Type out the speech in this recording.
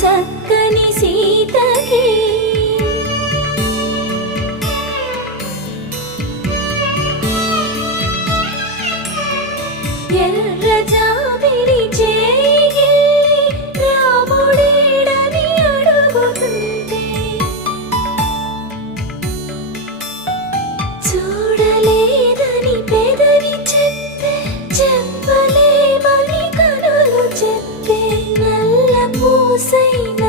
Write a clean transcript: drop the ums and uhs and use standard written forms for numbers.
చక్కని సీతకి ఎర్ర జాబిలి చేయి రాముడేడని అడుగుతుంటే చూడలేదని పెదవి చెప్పే చెప్పలేమని కనులు చెప్పే నల్ల పూసైన